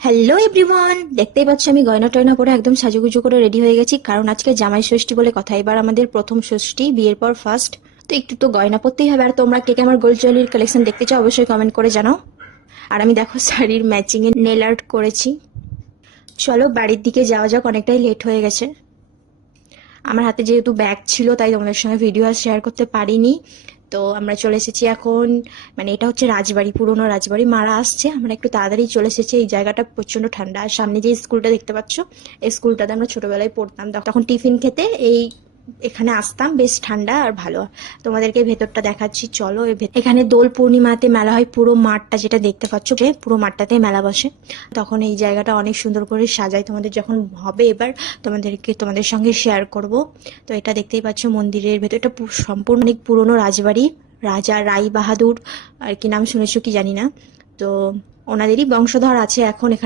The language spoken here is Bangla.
হ্যালো এভরিওয়ান, দেখতেই পাচ্ছ আমি গয়না টয়না পরে একদম সাজুগুজু করে রেডি হয়ে গেছি, কারণ আজকে জামাই ষষ্ঠী বলে কথা। এবার আমাদের প্রথম ষষ্ঠী, বিয়ের পর ফার্স্ট। তো একটু তো গয়না পরতেই হবে। আর তোমরা কে কে আমার গোল্ড জুয়েলারির কালেকশন দেখতে চাও অবশ্যই কমেন্ট করে জানাও। আর আমি দেখো শাড়ির ম্যাচিং এ নেল আর্ট করেছি। চলো বাড়ির দিকে যাওয়া যাক, অনেকটাই লেট হয়ে গেছে। আমার হাতে যেহেতু ব্যাগ ছিল তাই তোমাদের সঙ্গে ভিডিও আর শেয়ার করতে পারিনি। তো আমরা চলে এসেছি এখন, মানে এটা হচ্ছে রাজবাড়ি, পুরনো রাজবাড়ি। মারা আসছে, আমরা একটু তাড়াতাড়ি চলে এসেছি। এই জায়গাটা প্রচন্ড ঠান্ডা। আর সামনে যে স্কুলটা দেখতে পাচ্ছ, এই স্কুলটাতে আমরা ছোটবেলায় পড়তাম। তখন টিফিন খেতে এখানে আসতাম, বেশ ঠান্ডা আর ভালো। তোমাদেরকে ভেতরটা দেখাচ্ছি, চলো। এখানে দোল পূর্ণিমাতে মেলা হয়। পুরো মাঠটা যেটা দেখতে পাচ্ছ, পুরো মাঠটাতে মেলা বসে। তখন এই জায়গাটা অনেক সুন্দর করে সাজায়। তোমাদের যখন হবে এবার তোমাদের সঙ্গে শেয়ার করব। তো এটা দেখতেই পাচ্ছ মন্দিরের ভেতর। এটা সম্পূর্ণ অনেক পুরনো রাজবাড়ি। রাজা রাই বাহাদুর আর কি নাম শুনেছো কি জানি না। তো ওনাদেরই বংশধর আছে এখন এখানে।